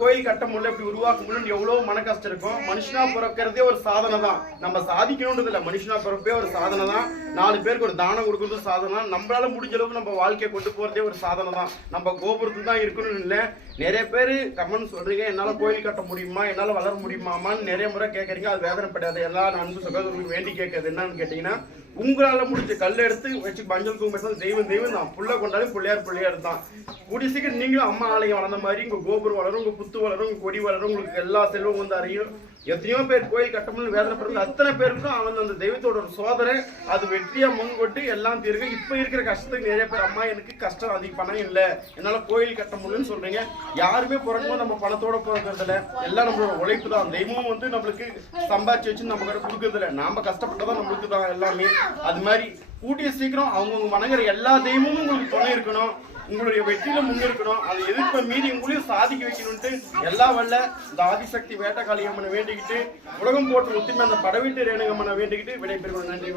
கோயில் கட்ட முடியல, இப்படி உருவாக்க முடியல, எவ்வளவு மன கஷ்டம் இருக்கும். மனுஷனா பிறக்கிறதே ஒரு சாதனை தான். நம்ம சாதிக்கணும்ன்றது இல்ல, மனுஷனா பிறப்பே ஒரு சாதனை தான். 4 பேருக்கு ஒரு தானம் கொடுக்கறது சாதனை. நம்மளால முடிஞ்ச அளவுக்கு நம்ம வாழ்க்கையை கொண்டு போறதே ஒரு சாதனை தான். நம்ம கோபுரத்துல தான் இருக்கணும்னு இல்லை. நிறைய பேர் கமெண்ட் சொல்றீங்க, என்னால கோயில் கட்ட முடியுமா, என்னால வளர முடியுமான்னு நிறைய முறை கேட்கறீங்க. அது வேதனைப்படாது. எல்லா அன்பு சகோதரர்களுக்கு வேண்டி கேட்கறது என்னன்னு கேட்டீங்கன்னா, உங்களால முடிஞ்ச கல் எடுத்து வச்சு மஞ்சள் குங்குமம் தெய்வம் தான். புள்ள கொண்டாலும் பிள்ளையார் தான். கூடிய சீக்கிரம் நீங்களும் அம்மா ஆலயம் வளர்ந்த மாதிரி உங்க கோபுரம் வளரும், உங்க புத்து வளரும், உங்க கொடி வளரும், உங்களுக்கு எல்லா செல்வம் வந்து அறியும். எத்தனையோ பேர் கோயில் கட்டணும்னு வேதனைப்படுறது, அத்தனை பேருக்கும் அவன் அந்த தெய்வத்தோட ஒரு சோதனை அது வெற்றியா முன்கொண்டு எல்லாம் தீர்க்க. இப்ப இருக்கிற கஷ்டத்துக்கு நிறைய பேர், அம்மா எனக்கு கஷ்டம், அதிக பணம் இல்லை, என்னால கோயில் கட்ட முடியும்னு சொல்றீங்க. யாருமே பிறக்கும்போது நம்ம பணத்தோட பிறக்கிறது இல்லை. எல்லாம் நம்மளோட உழைப்பு தான். தெய்வம் வந்து நம்மளுக்கு சம்பாதிச்சு வச்சு நம்ம கிட்ட கொடுக்கறது இல்லை. நாம கஷ்டப்பட்டதான் நம்மளுக்கு தான் எல்லாமே. அது மாதிரி கூட்டிய சீக்கிரம் அவங்கவுங்க வணங்குற எல்லா தெய்வமும் உங்களுக்கு துணை இருக்கணும், உங்களுடைய வெற்றியில முன்னிருக்கணும். அதை எதிர்ப்ப மீறி உங்களையும் சாதிக்க வைக்கணும்ட்டு எல்லா வல்ல இந்த ஆதிசக்தி வேட்டக்காளி அம்மனை வேண்டிக்கிட்டு, உலகம் போட்டு ஒத்துமை அந்த படவீட்டு ரேணுகம்மனை வேண்டிக்கிட்டு விடைபெறுவோம். நன்றி.